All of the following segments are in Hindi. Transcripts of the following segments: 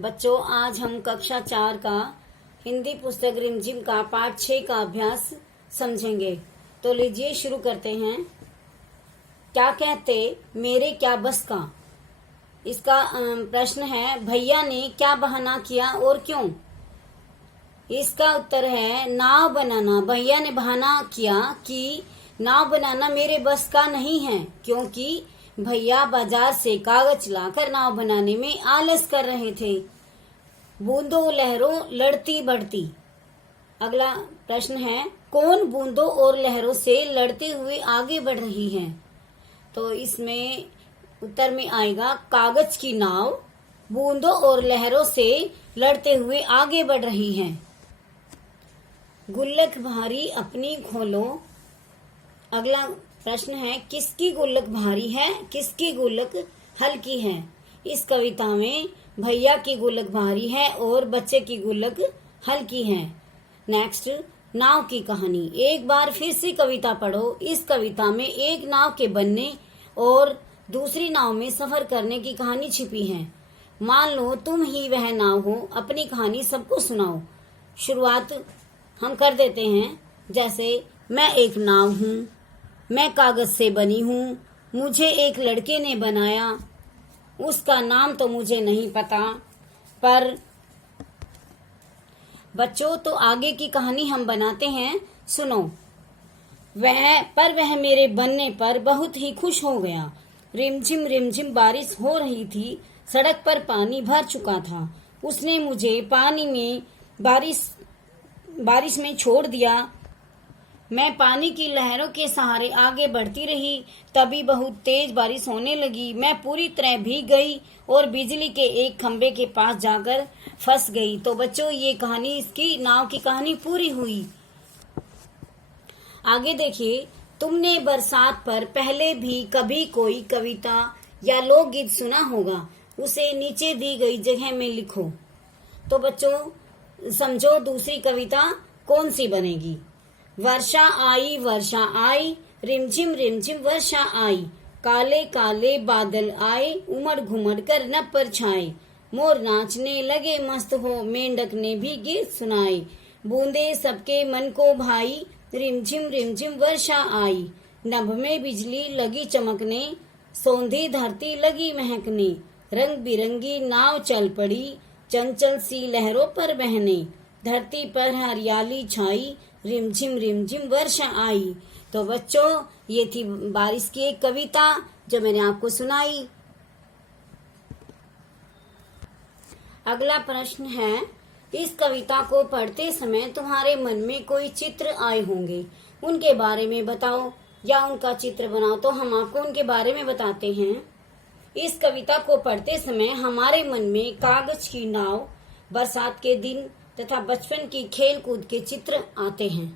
बच्चों, आज हम कक्षा 4 का हिंदी पुस्तक रिमझिम का पाठ 6 का अभ्यास समझेंगे। तो लीजिए शुरू करते हैं। क्या कहते मेरे क्या बस का। इसका प्रश्न है, भैया ने क्या बहाना किया और क्यों। इसका उत्तर है नाव बनाना। भैया ने बहाना किया कि नाव बनाना मेरे बस का नहीं है, क्योंकि भैया बाजार से कागज लाकर नाव बनाने में आलस कर रहे थे। बूंदों लहरों लड़ती बढ़ती। अगला प्रश्न है, कौन बूंदों और लहरों से लड़ते हुए आगे बढ़ रही है। तो इसमें उत्तर में आएगा कागज की नाव बूंदों और लहरों से लड़ते हुए आगे बढ़ रही है। गुल्लक भारी अपनी खोलो। अगला प्रश्न है, किसकी गुल्लक भारी है, किसकी गुल्लक हल्की है। इस कविता में भैया की गुल्लक भारी है और बच्चे की गुल्लक हल्की है। नेक्स्ट, नाव की कहानी। एक बार फिर से कविता पढ़ो। इस कविता में एक नाव के बनने और दूसरी नाव में सफर करने की कहानी छिपी है। मान लो तुम ही वह नाव हो, अपनी कहानी सबको सुनाओ। शुरुआत हम कर देते हैं। जैसे, मैं एक नाव हूँ, मैं कागज से बनी हूँ, मुझे एक लड़के ने बनाया, उसका नाम तो मुझे नहीं पता। पर बच्चों, तो आगे की कहानी हम बनाते हैं, सुनो। वह मेरे बनने पर बहुत ही खुश हो गया। रिमझिम रिमझिम बारिश हो रही थी, सड़क पर पानी भर चुका था। उसने मुझे पानी में बारिश में छोड़ दिया। मैं पानी की लहरों के सहारे आगे बढ़ती रही। तभी बहुत तेज बारिश होने लगी। मैं पूरी तरह भीग गई और बिजली के एक खंबे के पास जाकर फंस गई। तो बच्चों, ये कहानी, इसकी नाव की कहानी पूरी हुई। आगे देखिए, तुमने बरसात पर पहले भी कभी कोई कविता या लोकगीत सुना होगा, उसे नीचे दी गई जगह में लिखो। तो बच्चों, समझो दूसरी कविता कौन सी बनेगी। वर्षा आई, रिमझिम रिमझिम वर्षा आई, काले काले बादल आए, उमड़ घुमड़ कर न पर छाए, मोर नाचने लगे मस्त हो, मेंढक ने भी गीत सुनाए, बूंदे सबके मन को भाई, रिमझिम रिमझिम वर्षा आई, नभ में बिजली लगी चमकने, सौंधी धरती लगी महकने, रंग बिरंगी नाव चल पड़ी, चंचल सी लहरों पर बहने, धरती पर हरियाली छाई, रिमझिम रिमझिम वर्षा आई। तो बच्चों, ये थी बारिश की एक कविता जो मैंने आपको सुनाई। अगला प्रश्न है, इस कविता को पढ़ते समय तुम्हारे मन में कोई चित्र आए होंगे, उनके बारे में बताओ या उनका चित्र बनाओ। तो हम आपको उनके बारे में बताते हैं। इस कविता को पढ़ते समय हमारे मन में कागज की नाव, बरसात के दिन तथा बचपन की खेल कूद के चित्र आते हैं।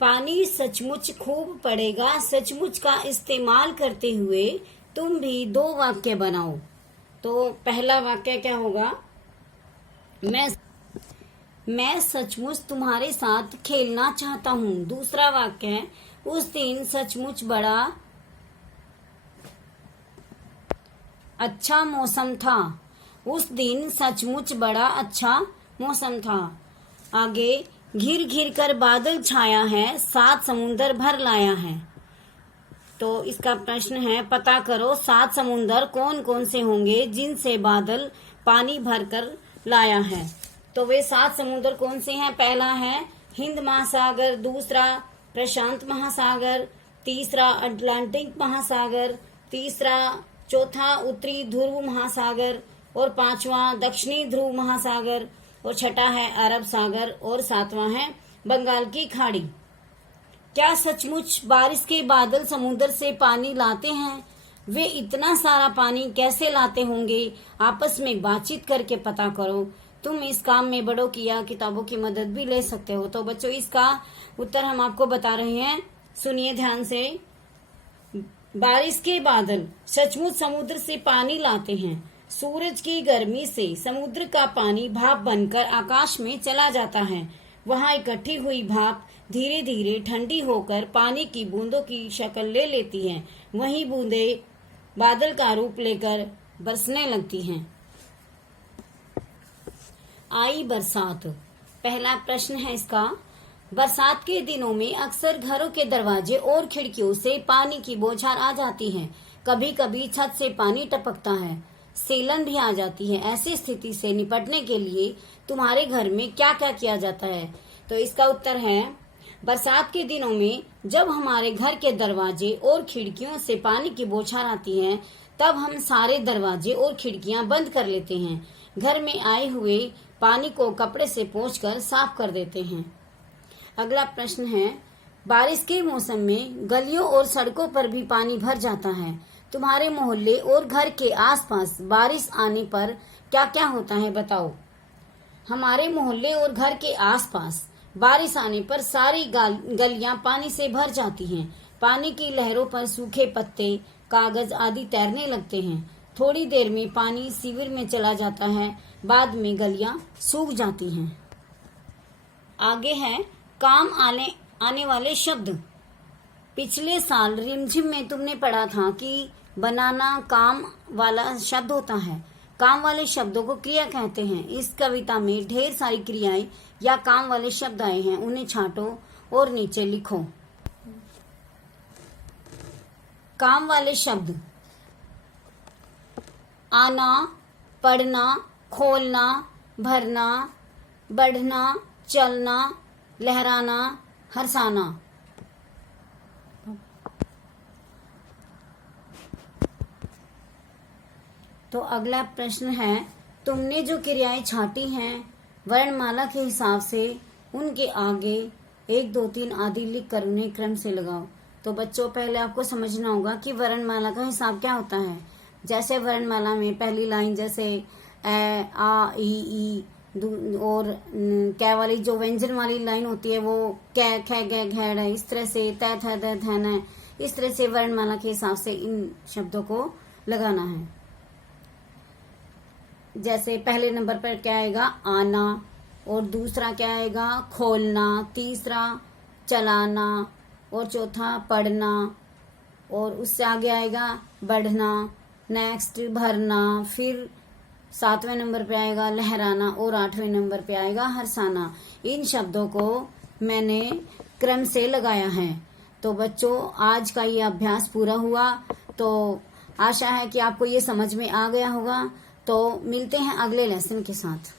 पानी सचमुच खूब पड़ेगा, सचमुच का इस्तेमाल करते हुए तुम भी 2 वाक्य बनाओ। तो पहला वाक्य क्या होगा, मैं सचमुच तुम्हारे साथ खेलना चाहता हूँ। दूसरा वाक्य है, उस दिन सचमुच बड़ा अच्छा मौसम था। उस दिन सचमुच बड़ा अच्छा मौसम था। आगे, घिर घिर कर बादल छाया है, 7 समुंदर भर लाया है। तो इसका प्रश्न है, पता करो 7 समुंदर कौन कौन से होंगे जिनसे बादल पानी भर कर लाया है। तो वे 7 समुंदर कौन से हैं। पहला है हिंद महासागर, दूसरा प्रशांत महासागर, तीसरा अटलांटिक महासागर, चौथा उत्तरी ध्रुव महासागर और 5वां दक्षिणी ध्रुव महासागर और 6ठा है अरब सागर और 7वां है बंगाल की खाड़ी। क्या सचमुच बारिश के बादल समुद्र से पानी लाते हैं। वे इतना सारा पानी कैसे लाते होंगे, आपस में बातचीत करके पता करो। तुम इस काम में बड़ों की या किताबों की मदद भी ले सकते हो। तो बच्चों, इसका उत्तर हम आपको बता रहे हैं, सुनिए ध्यान से। बारिश के बादल सचमुच समुद्र से पानी लाते हैं। सूरज की गर्मी से समुद्र का पानी भाप बनकर आकाश में चला जाता है। वहां इकट्ठी हुई भाप धीरे धीरे ठंडी होकर पानी की बूंदों की शक्ल ले लेती है। वही बूंदे बादल का रूप लेकर बरसने लगती हैं। आई बरसात। पहला प्रश्न है इसका, बरसात के दिनों में अक्सर घरों के दरवाजे और खिड़कियों से पानी की बौछार आ जाती है। कभी कभी छत से पानी टपकता है, सीलन भी आ जाती है। ऐसी स्थिति से निपटने के लिए तुम्हारे घर में क्या क्या किया जाता है? तो इसका उत्तर है, बरसात के दिनों में जब हमारे घर के दरवाजे और खिड़कियों से पानी की बौछार आती है, तब हम सारे दरवाजे और खिड़कियां बंद कर लेते हैं। घर में आए हुए पानी को कपड़े से पोंछकर साफ कर देते हैं। अगला प्रश्न है, बारिश के मौसम में गलियों और सड़कों पर भी पानी भर जाता है। तुम्हारे मोहल्ले और घर के आसपास बारिश आने पर क्या क्या होता है बताओ? हमारे मोहल्ले और घर के आसपास बारिश आने पर सारी गलियां पानी से भर जाती हैं। पानी की लहरों पर सूखे पत्ते, कागज आदि तैरने लगते हैं। थोड़ी देर में पानी सीवर में चला जाता है, बाद में गलियां सूख जाती हैं। आगे है काम आने वाले शब्द। पिछले साल रिमझिम में तुमने पढ़ा था कि बनाना काम वाला शब्द होता है। काम वाले शब्दों को क्रिया कहते हैं। इस कविता में ढेर सारी क्रियाएं या काम वाले शब्द आए हैं, उन्हें छांटो और नीचे लिखो। काम वाले शब्द: आना, पढ़ना, खोलना, भरना, बढ़ना, चलना, लहराना, हर्षाना। तो अगला प्रश्न है, तुमने जो क्रियाएं छांटी हैं वर्णमाला के हिसाब से उनके आगे 1, 2, 3 आदि लिख कर उन्हें क्रम से लगाओ। तो बच्चों, पहले आपको समझना होगा कि वर्णमाला का हिसाब क्या होता है। जैसे वर्णमाला में पहली लाइन जैसे ए, आ, ई, और कै वाली जो व्यंजन वाली लाइन होती है वो कै, खे, गे, घेड़ है। इस तरह से तै, थ, द, धन है। इस तरह से वर्णमाला के हिसाब से इन शब्दों को लगाना है। जैसे पहले नंबर पर क्या आएगा? आना, और दूसरा क्या आएगा? खोलना, तीसरा चलाना, और चौथा पढ़ना, और उससे आगे आएगा बढ़ना, नेक्स्ट भरना, फिर 7वें नंबर पे आएगा लहराना, और 8वें नंबर पे आएगा हर्षाना। इन शब्दों को मैंने क्रम से लगाया है। तो बच्चों, आज का ये अभ्यास पूरा हुआ। तो आशा है कि आपको ये समझ में आ गया होगा। तो मिलते हैं अगले लेसन के साथ।